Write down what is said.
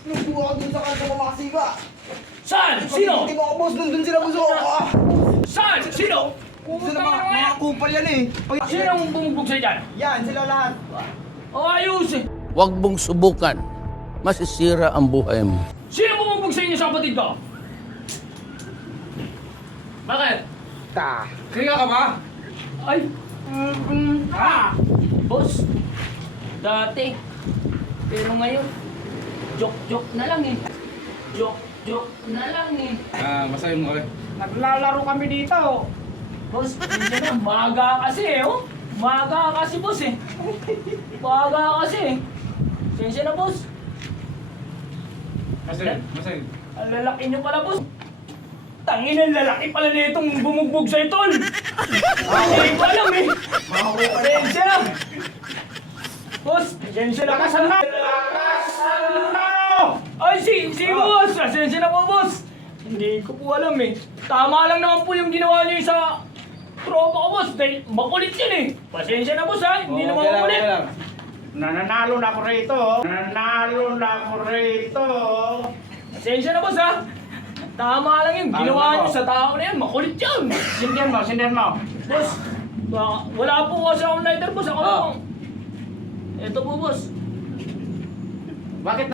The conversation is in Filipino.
Nagbuha ako dun sa kanto mamakasiga. Saan? Sino? Hindi mo ako, boss. Nandun sila, boss. Ah! Saan? Sino? Sila mga kupal yan eh. Sino ang bumugbog sa'yo dyan? Yan, sila lahat. O ayos eh. Huwag mong subukan. Masisira ang buhay mo. Sino bumugbog sa inyo sa kapatid ko? Bakit? Kaya ka ba? Ay! Boss, dati. Pero ngayon, joke-joke na lang eh. Joke-joke na lang eh. Masahin mo kami. Naglalaro kami dito. Boss, hindi na, maga kasi eh, oh. Maga kasi, boss eh. Maga kasi eh. Sensya na, boss. Masahin. Ang lalaki nyo pala, boss. Tangin ang lalaki pala na itong bumugbog sa itol. Hindi ko alam eh. Sensya na. Boss, sensya na. Lakasan na! Ay, si boss! Sensya na po, boss! Hindi ko po alam eh. Tama lang naman po yung ginawa niyo sa tropa ko, boss. Dahil makulit yun eh. Pasensya na, boss ha. Hindi naman makulit. Nananalo na ako rito. Nananalo na ako rito. Pasensya na, boss ha. Tama lang yung ginawa niyo sa tao na yan. Makulit yun. Sindihan mo. Boss, wala po kasi akong lighter, boss. Ako po. Ito po, boss. Bakit